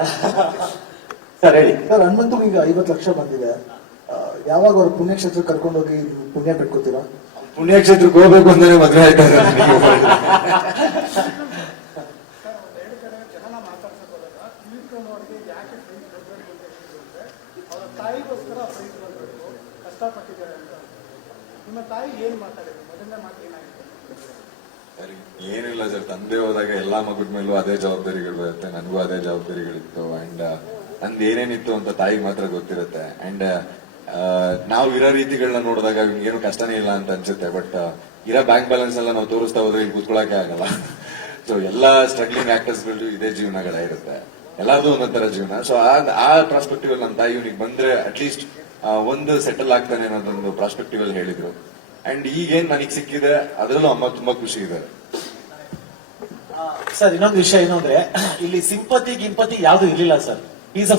Sir. ಹೇಳಿ sir Hanumanthu ಈಗ ಐವತ್ತು ಲಕ್ಷ ಬಂದಿದೆ. ಯಾವಾಗ ಅವ್ರ ಪುಣ್ಯಕ್ಷೇತ್ರ ಕರ್ಕೊಂಡೋಗಿ ಪುಣ್ಯ ಬಿಟ್ಕೋತೀರಾ? ಪುಣ್ಯಕ್ಷೇತ್ರಕ್ಕೆ ಹೋಗ್ಬೇಕು ಅಂತಾನೆ ಮದುವೆ ಆಯ್ತಾರೆ ತಾಯಿಗೋಸ್ಕರ ಕಷ್ಟಪಟ್ಟಿದ್ದಾರೆ ಅಂತ. ನಿಮ್ಮ ತಾಯಿ ಏನ್ ಮಾತಾಡಿದ್ರು? ಮೊದಲನೇ ಮಾತು ಏನಿಲ್ಲ, ಸರ್. ತಂದೆ ಹೋದಾಗ ಎಲ್ಲಾ ಮಗುದ ಮೇಲೂ ಅದೇ ಜವಾಬ್ದಾರಿಗಳು ಬರುತ್ತೆ. ನನಗೂ ಅದೇ ಜವಾಬ್ದಾರಿಗಳಿತ್ತು. ಅಂಡ್ ನಂದು ಏನೇನಿತ್ತು ಅಂತ ತಾಯಿಗೆ ಮಾತ್ರ ಗೊತ್ತಿರುತ್ತೆ. ಅಂಡ್ ನಾವು ಇರೋ ರೀತಿಗಳನ್ನ ನೋಡಿದಾಗ ಏನು ಕಷ್ಟನೇ ಇಲ್ಲ ಅಂತ ಅನ್ಸುತ್ತೆ. ಬಟ್ ಇರೋ ಬ್ಯಾಂಕ್ ಬ್ಯಾಲೆನ್ಸ್ ಎಲ್ಲ ನಾವು ತೋರಿಸ್ತಾ ಹೋದ್ರೆ ಇಲ್ಲಿ ಕೂತ್ಕೊಳಕ್ಕೆ ಆಗಲ್ಲ. ಸೊ ಎಲ್ಲಾ ಸ್ಟ್ರಗ್ಲಿಂಗ್ ಆಕ್ಟರ್ಸ್ಗಳು ಇದೇ ಜೀವನಗಳ ಇರುತ್ತೆ. ಎಲ್ಲಾರ್ದು ಒಂದೊಂದರ ಜೀವನ. ಸೊ ಆ ಪ್ರಾಸ್ಪೆಕ್ಟಿವ್ ಅಲ್ಲಿ ನನ್ನ ತಾಯಿ ಇವನಿಗೆ ಬಂದ್ರೆ ಅಟ್ಲೀಸ್ಟ್ ಒಂದು ಸೆಟಲ್ ಆಗ್ತಾನೆ ಅನ್ನೋದೊಂದು ಪ್ರಾಸ್ಪೆಕ್ಟಿವ್ ಅಲ್ಲಿ ಹೇಳಿದ್ರು. ಅಂಡ್ ಈಗೇನ್ ನನಗೆ ಸಿಕ್ಕಿದೆ, ಅದರಲ್ಲೂ ಅಮ್ಮ ತುಂಬಾ ಖುಷಿ ಇದೆ. ಸರ್, ಇನ್ನೊಂದು ವಿಷಯ ಏನು ಅಂದ್ರೆ ಇಲ್ಲಿ ಸಿಂಪತಿ, ಗಿಂಪತಿ ಯಾವ್ದು ಇರ್ಲಿಲ್ಲ, ಸರ್. Is a